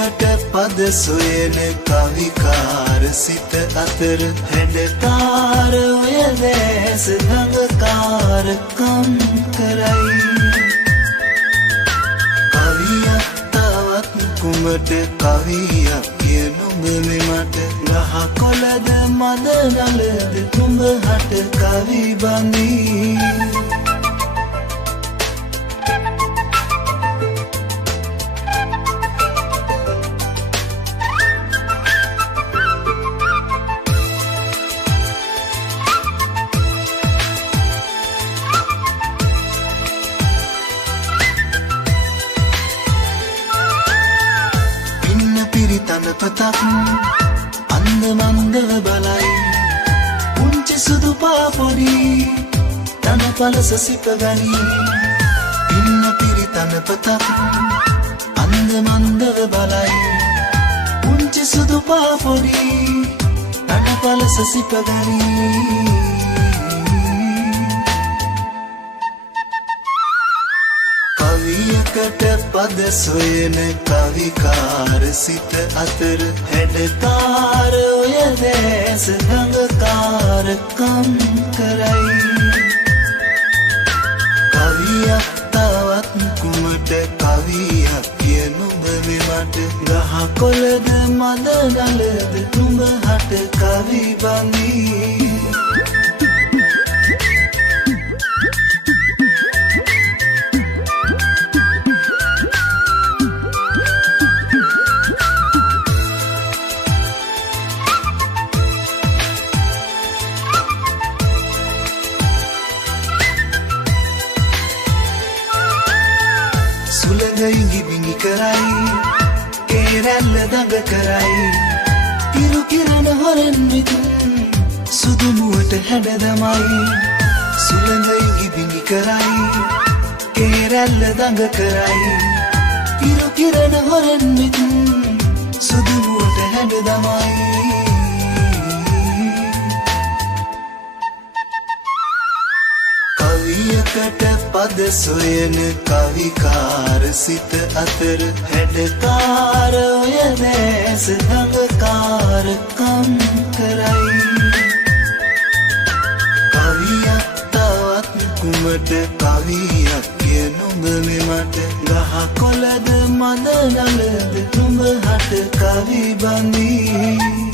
කවියකට පද සොයන කවිකාර සිත අතර හැඩකාර ඔය දැස ළඟකාරකම් කරයි. කවියක් තවත් කුමට කවියක් කියන නුඹ මෙමට ගහ කොළද මද නලද නුඹ හට කවි බඳී. තනපතක් අන්ද මන්දව බලයි පුංචි සුදු පාපොඩි තනපලස සිප ගනී. ඉන්න පිරි තනපතක් අන්ද මන්දව බලයි පුංචි සුදු පාපොඩි තනපලස සිප ගනී. කවියකට පද සොයන කවිකාර සිත අතර හැඩකාර ඔය දැස ළඟකාරකම් කරයි. කවියක් තවත් කුමට කවියක් කියන නුඹ මෙමට ගහ කොළද මද නලද නුඹ හට කවි බඳී. සුළඟ බිඟි කරයි කේරැල්ල දඟ කරයි ඉරු කිරණ හොරෙන් මිදුම් සුදුමුවට හැඩ දමයි. සුළඟ බිඟි කරයි කේරැල්ල දඟ කරයි ඉරු කිරණ හොරෙන් මිදුම් සුදුමුවට හැඩ දමයි. කවියකට පද සොයන කවිකාර සිත අතර හැඩකාර ඔය දැස ළඟකාරකම් කරයි. කවියක් තවත් කුමට කවියක් කියන නුඹ මෙමට ගහ කොළද මද නලද නුඹ හට කවි බඳී.